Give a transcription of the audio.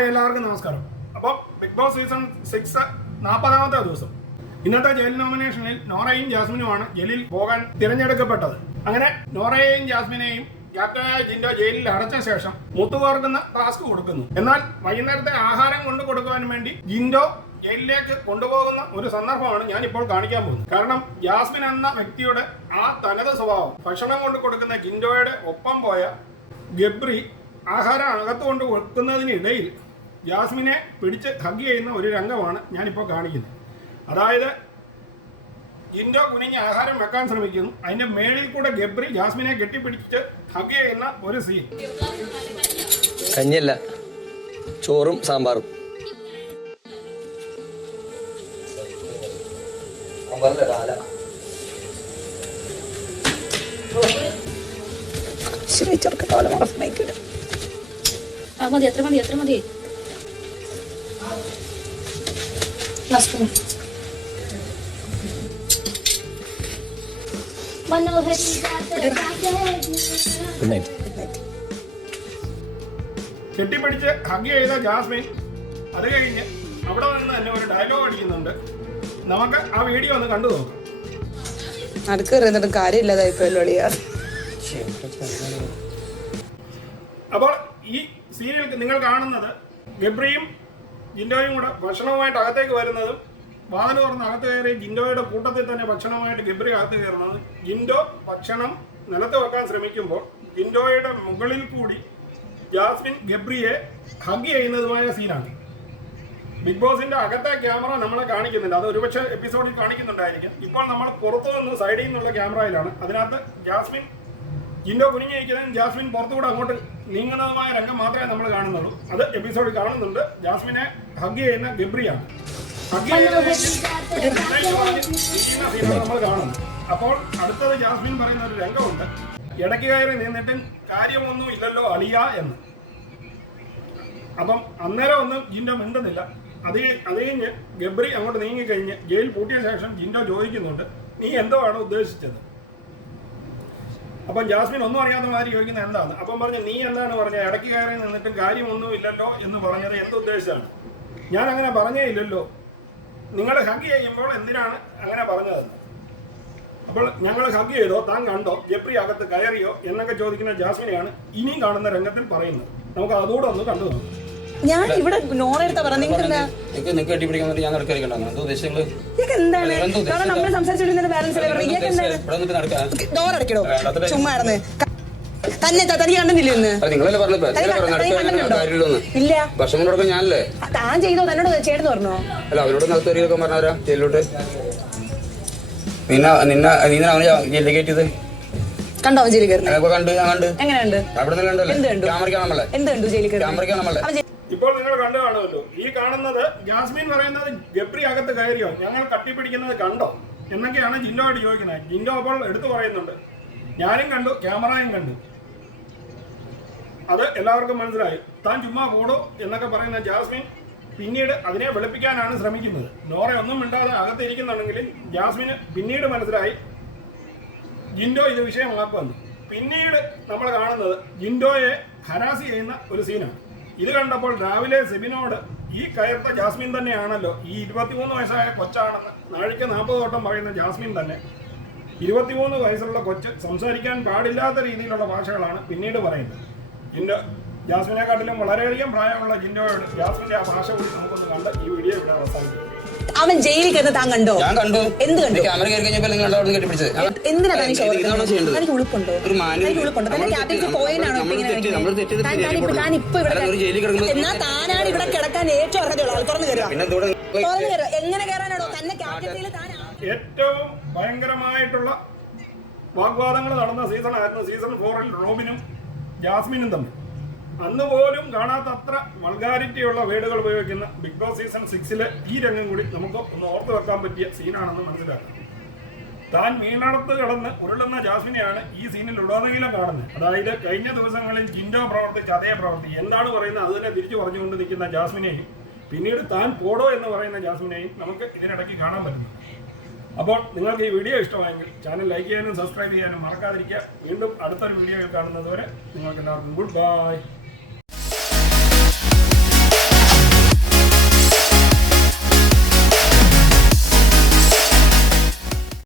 Hi, എല്ലാവർക്കും നമസ്കാരം. അപ്പോൾ ബിഗ് ബോസ് സീസൺ 6 40ാമത്തെ ദിവസം. ഇന്നത്തെ ജയിൽ നോമിനേഷനിൽ നോറയും ജാസ്മിനുമാണ് ജയിലിൽ പോകാൻ തിരഞ്ഞെടുക്കപ്പെട്ടത്. അങ്ങനെ നോറയെയും ജാസ്മിനെയും ക്യാപ്റ്റനായ ജിൻഡോ ജയിലിൽ അടച്ച ശേഷം മുത്തുകോർക്കുന്ന ടാസ്ക് കൊടുക്കുന്നു. എന്നാൽ വൈകുന്നേരത്തെ ആഹാരം കൊണ്ടു കൊടുക്കുവാൻ വേണ്ടി ജിൻഡോ ജയിലിലേക്ക് കൊണ്ടുപോകുന്ന ഒരു സന്ദർഭമാണ് ഞാൻ ഇപ്പോൾ കാണിക്കാൻ പോകുന്നത്. കാരണം ജാസ്മിൻ എന്ന വ്യക്തിയുടെ ആ തനത് സ്വഭാവം, ഭക്ഷണം കൊണ്ട് കൊടുക്കുന്ന ജിൻഡോയുടെ ഒപ്പം പോയ ഗബ്രി ആഹാരം അകത്ത് കൊണ്ട് വെക്കുന്നതിനിടയിൽ ജാസ്മിനെ പിടിച്ച് ഹഗ് ചെയ്യുന്ന ഒരു രംഗമാണ് ഞാനിപ്പോൾ കാണിക്കുന്നത്. അതായത് ജിൻഡോ കുനിഞ്ഞ് ആഹാരം വെക്കാൻ ശ്രമിക്കുന്നു, അതിന്റെ മേളിൽ കൂടെ ഗബ്രി ജാസ്മിനെ കെട്ടിപ്പിടിച്ച് ഹഗ് ചെയ്യുന്ന ഒരു സീൻ. കഞ്ഞിയല്ല, ചോറും സാമ്പാറും. മതി, എത്ര മതി, എത്ര മതി. കെട്ടിപ്പിടിച്ച് ഹഗ് ചെയ്ത ജാസ്മിൻ അത് കഴിഞ്ഞ് അവിടെ നിന്ന് തന്നെ ഒരു ഡയലോഗ് അടിക്കുന്നുണ്ട്. നമുക്ക് ആ വീഡിയോ ഒന്ന് കണ്ടു നോക്കാം. അപ്പോൾ ഈ സീരിയൽ നിങ്ങൾ കാണുന്നത് ഗബ്രിയും ജിൻഡോയും കൂടെ ഭക്ഷണവുമായിട്ട് അകത്തേക്ക് വരുന്നതും, വാതിൽ തുറന്ന് അകത്ത് കയറി ജിൻഡോയുടെ കൂട്ടത്തിൽ തന്നെ ഭക്ഷണവുമായിട്ട് ഗബ്രി അകത്ത് കയറുന്നതും, ജിൻഡോ ഭക്ഷണം നിലത്ത് വെക്കാൻ ശ്രമിക്കുമ്പോൾ ജിൻഡോയുടെ മുകളിൽ കൂടി ജാസ്മിൻ ഗബ്രിയെ ഹഗ് ചെയ്യുന്നതുമായ സീനാണ്. ബിഗ് ബോസിന്റെ അകത്തെ ക്യാമറ നമ്മളെ കാണിക്കുന്നില്ല, അത് ഒരുപക്ഷെ എപ്പിസോഡിൽ കാണിക്കുന്നുണ്ടായിരിക്കും. ഇപ്പോൾ നമ്മൾ പുറത്തു നിന്ന് സൈഡിൽ നിന്നുള്ള ക്യാമറയിലാണ്. അതിനകത്ത് ജാസ്മിൻ ജിൻഡോ കുനിഞ്ഞിരിക്കുന്നതും ജാസ്മിൻ പുറത്തുകൂടെ അങ്ങോട്ട് നീങ്ങുന്നതുമായ രംഗം മാത്രമേ നമ്മൾ കാണുന്നുള്ളൂ. അത് എപ്പിസോഡിൽ കാണുന്നുണ്ട്. ജാസ്മിനെ ഹഗ് ചെയ്യുന്ന ഗബ്രിയാണ്. ഹഗ് നമ്മൾ കാണുന്നു. അപ്പോൾ അടുത്തത് ജാസ്മിൻ പറയുന്ന ഒരു രംഗമുണ്ട്. ഇടയ്ക്ക് കയറി നിന്നിട്ടും കാര്യമൊന്നും ഇല്ലല്ലോ അളിയ എന്ന്. അപ്പം അന്നേരം ഒന്നും ജിൻഡോ മിണ്ടുന്നില്ല. അത് കഴിഞ്ഞ് ഗബ്രി അങ്ങോട്ട് നീങ്ങിക്കഴിഞ്ഞ് ജയിൽ പൂട്ടിയ ശേഷം ജിൻഡോ ചോദിക്കുന്നുണ്ട്, നീ എന്തോ ആണ് ഉദ്ദേശിച്ചത്? അപ്പം ജാസ്മിൻ ഒന്നും അറിയാത്ത മാതിരി ചോദിക്കുന്നത് എന്താണ്. അപ്പം പറഞ്ഞു, നീ എന്താണ് പറഞ്ഞത്? ഇടയ്ക്ക് കയറി നിന്നിട്ടും കാര്യമൊന്നും ഇല്ലല്ലോ എന്ന് പറഞ്ഞത് എന്തുദ്ദേശിച്ചാണ്? ഞാൻ അങ്ങനെ പറഞ്ഞേ ഇല്ലല്ലോ. നിങ്ങൾ ഹഗ് ചെയ്യുമ്പോൾ എന്തിനാണ് അങ്ങനെ പറഞ്ഞതെന്ന്. അപ്പോൾ ഞങ്ങൾ ഹഗ് ചെയ്തോ, താൻ കണ്ടോ, ജബ്രി അകത്ത് കയറിയോ എന്നൊക്കെ ചോദിക്കുന്ന ജാസ്മിനെയാണ് ഇനിയും കാണുന്ന രംഗത്തിൽ പറയുന്നത്. നമുക്ക് അതുകൂടെ ഒന്ന് കണ്ടു നോക്കാം. ഞാൻ ഇവിടെ നോറെടുത്ത പറഞ്ഞു ചുമ്മാ തന്നെ തനി കണ്ടില്ലേ ഇല്ല താൻ ചെയ്തോ? തന്നോട് ചേട്ടൻ പറഞ്ഞോ? അല്ല, അവരോട് നടത്തുക പറഞ്ഞാ ജയിലോട്ട് കയറ്റിയത് കണ്ടോ? ജയിലിൽ കയറി ഇപ്പോൾ നിങ്ങൾ കണ്ടു കാണുമല്ലോ. ഈ കാണുന്നത് ജാസ്മിൻ പറയുന്നത് ഗബ്രി അകത്ത് കയറിയോ, ഞങ്ങൾ കട്ടിപ്പിടിക്കുന്നത് കണ്ടോ എന്നൊക്കെയാണ് ജിൻഡോയോട് ചോദിക്കുന്നത്. ജിൻഡോ അപ്പോൾ എടുത്തു പറയുന്നുണ്ട്, ഞാനും കണ്ടു, ക്യാമറയും കണ്ടു, അത് എല്ലാവർക്കും മനസ്സിലായി, താൻ ചുമ്മാ പോടോ എന്നൊക്കെ പറയുന്ന ജാസ്മിൻ പിന്നീട് അതിനെ വെളുപ്പിക്കാനാണ് ശ്രമിക്കുന്നത്. നോറ ഒന്നും മിണ്ടാതെ അകത്തിരിക്കുന്നുണ്ടെങ്കിൽ ജാസ്മിന് പിന്നീട് മനസ്സിലായി ജിൻഡോ ഇത് വിഷയമാക്കുമെന്ന്. പിന്നീട് നമ്മൾ കാണുന്നത് ജിൻഡോയെ ഹരാസ് ചെയ്യുന്ന ഒരു സീനാണ്. ഇത് കണ്ടപ്പോൾ രാവിലെ സെബിനോട് ഈ കയർത്ത ജാസ്മിൻ തന്നെയാണല്ലോ, ഈ 23 വയസ്സായ കൊച്ചാണെന്ന് നാഴിക 40 വട്ടം പറയുന്ന ജാസ്മിൻ തന്നെ 23 വയസ്സുള്ള കൊച്ച് സംസാരിക്കാൻ പാടില്ലാത്ത രീതിയിലുള്ള ഭാഷകളാണ് പിന്നീട് പറയുന്നത്. ജാസ്മിനെക്കാട്ടിലും വളരെയധികം പ്രായമുള്ള ജിൻഡോയോട് ജാസ്മിന്റെ ആ ഭാഷ കൂടി നമുക്കൊന്ന് കണ്ട് ഈ വീഡിയോ ഇവിടെ അവസാനിക്കും. അവൻ ജയിലിൽ കയറി താൻ കണ്ടോ? ഞാൻ കണ്ടു. എന്ത് കണ്ടു? ക്യാമറ കയറി കഴിഞ്ഞപ്പോൾ നിങ്ങൾ കെട്ടിപ്പിടിച്ചത് എന്തിനാ? തനിക്ക് ഉളുപ്പുണ്ടോ? എന്നാ താനാണ് ഇവിടെ കിടക്കാൻ ഏറ്റവും അർഹതയുള്ള ആൾ. തുറന്നു കയറുക. എങ്ങനെ കയറാനാണോ? തന്നെ ക്യാപ്റ്റൻസിയിൽ ഏറ്റവും ഭയങ്കരമായിട്ടുള്ള വാഗ്വാദങ്ങൾ നടന്ന സീസണായിരുന്നു സീസൺ 4-ൽ റോബിനും ജാസ്മിനും തമ്മിൽ. അന്ന് പോലും കാണാത്ത അത്ര വൾഗാരിറ്റിയുള്ള വേർഡുകൾ ഉപയോഗിക്കുന്ന ബിഗ് ബോസ് സീസൺ 6-ലെ ഈ രംഗം കൂടി നമുക്ക് ഒന്ന് ഓർത്തു വെക്കാൻ പറ്റിയ സീനാണെന്ന് മനസ്സിലാക്കാം. താൻ വീണടത്ത് കിടന്ന് ഉരുളുന്ന ജാസ്മിനെയാണ് ഈ സീനിൽ ഉടനീളം കാണുന്നത്. അതായത് കഴിഞ്ഞ ദിവസങ്ങളിൽ ജിൻഡോ പ്രവർത്തിച്ച അതേ പ്രവൃത്തി എന്താണ് പറയുന്നത് അത് തന്നെ തിരിച്ചു പറഞ്ഞുകൊണ്ട് നിൽക്കുന്ന ജാസ്മിനെയും പിന്നീട് താൻ പോടോ എന്ന് പറയുന്ന ജാസ്മിനെയും നമുക്ക് ഇതിനിടയ്ക്ക് കാണാൻ പറ്റുന്നു. അപ്പോൾ നിങ്ങൾക്ക് ഈ വീഡിയോ ഇഷ്ടമായെങ്കിൽ ചാനൽ ലൈക്ക് ചെയ്യാനും സബ്സ്ക്രൈബ് ചെയ്യാനും മറക്കാതിരിക്കുക. വീണ്ടും അടുത്തൊരു വീഡിയോയിൽ കാണുന്നതുവരെ നിങ്ങൾക്ക് എല്ലാവർക്കും ഗുഡ് ബൈ.